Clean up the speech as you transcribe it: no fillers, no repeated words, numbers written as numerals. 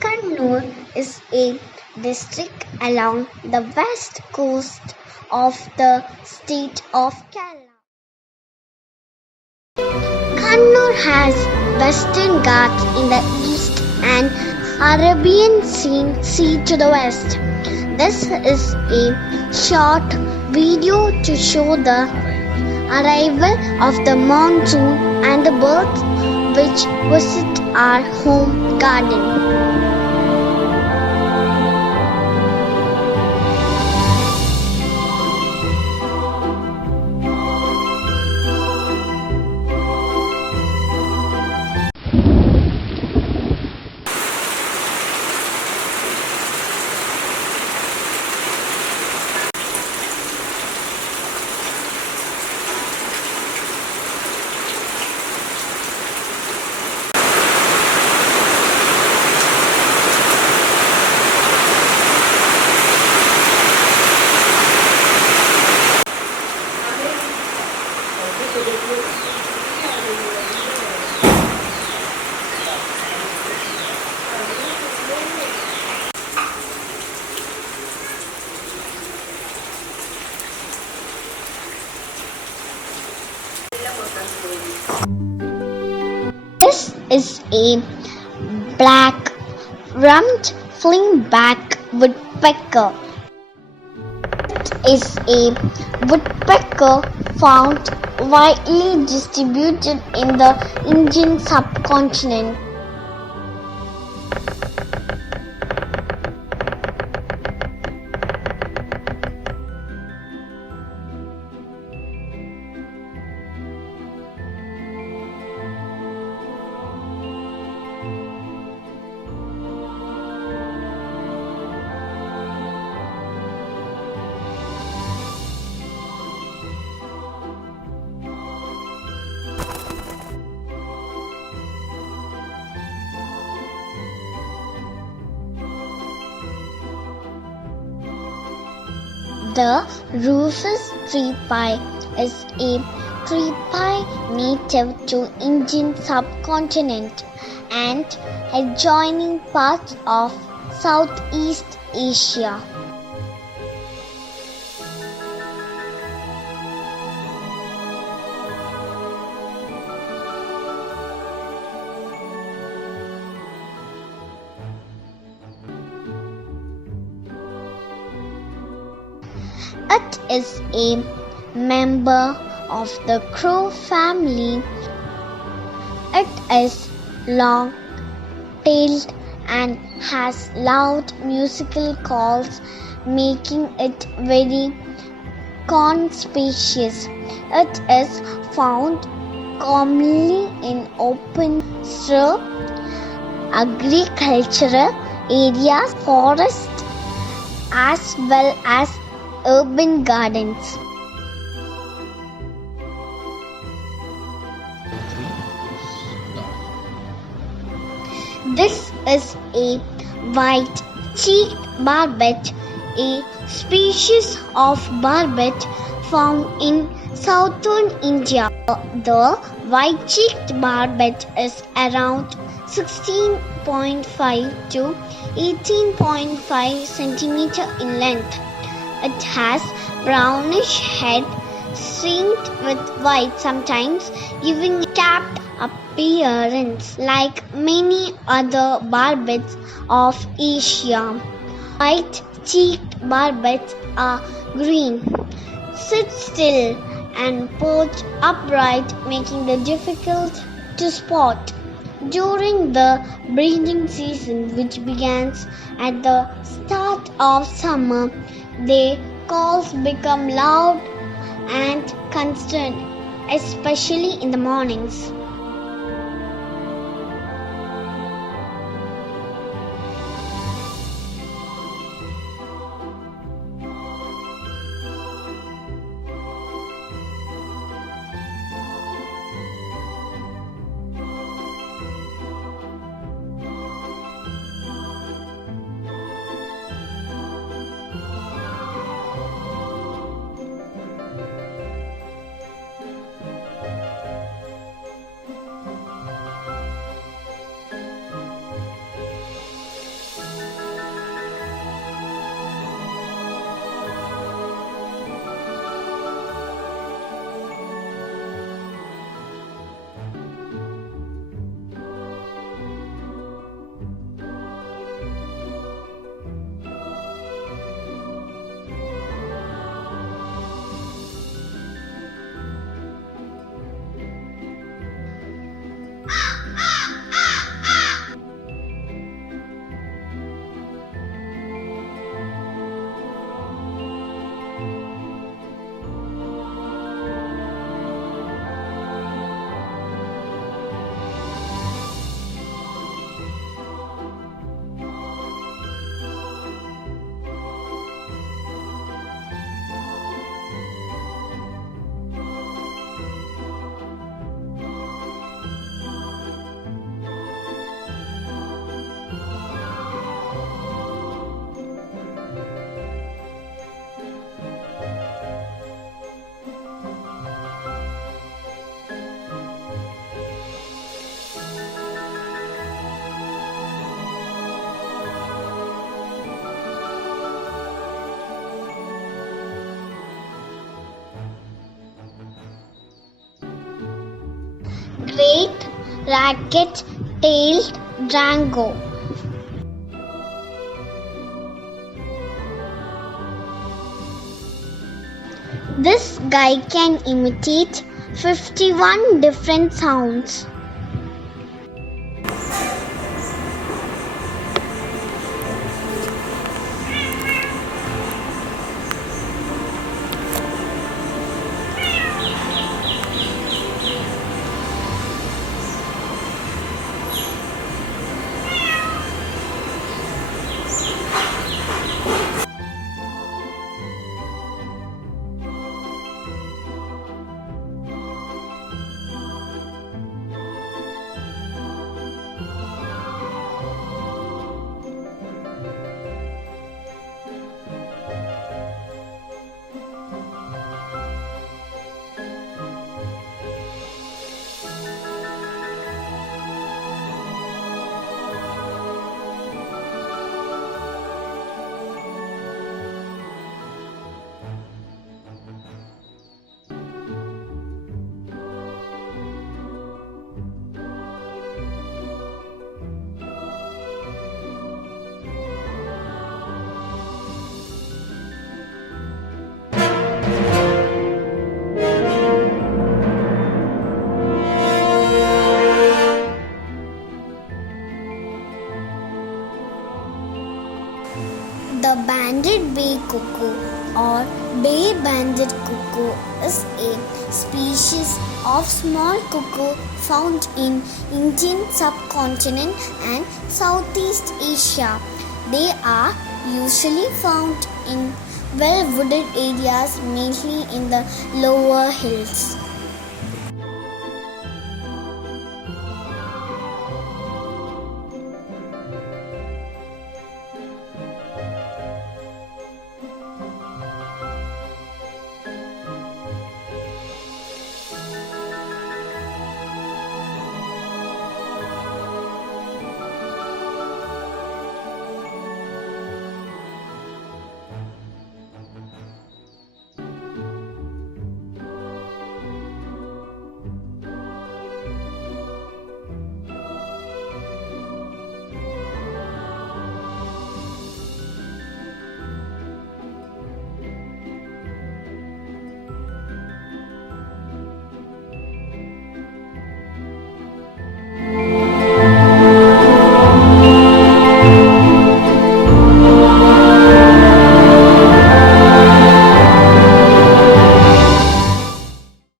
Kannur is a district along the west coast of the state of Kerala. Kannur has Western Ghats in the east and Arabian Sea to the west. This is a short video to show the arrival of the monsoon and the birds which visit our home garden. This is a black rumped flingback woodpecker. It is a woodpecker found widely distributed in the Indian subcontinent. The rufous tree pie is a tree pie native to Indian subcontinent and adjoining parts of Southeast Asia. It is a member of the crow family. It is long-tailed and has loud musical calls, making it very conspicuous. It is found commonly in open straw, agricultural areas, forests, as well as urban gardens. This is a white-cheeked barbet, a species of barbet found in southern India. The white-cheeked barbet is around 16.5 to 18.5 cm in length. It has brownish head streaked with white, sometimes giving a capped appearance like many other barbets of Asia. White-cheeked barbets are green, sit still and perch upright, making them difficult to spot. During the breeding season, which begins at the start of summer, their calls become loud and constant, especially in the mornings. racket-tailed drango. This guy can imitate 51 different sounds. The banded bay cuckoo or bay-banded cuckoo is a species of small cuckoo found in Indian subcontinent and Southeast Asia. They are usually found in well-wooded areas, mainly in the lower hills.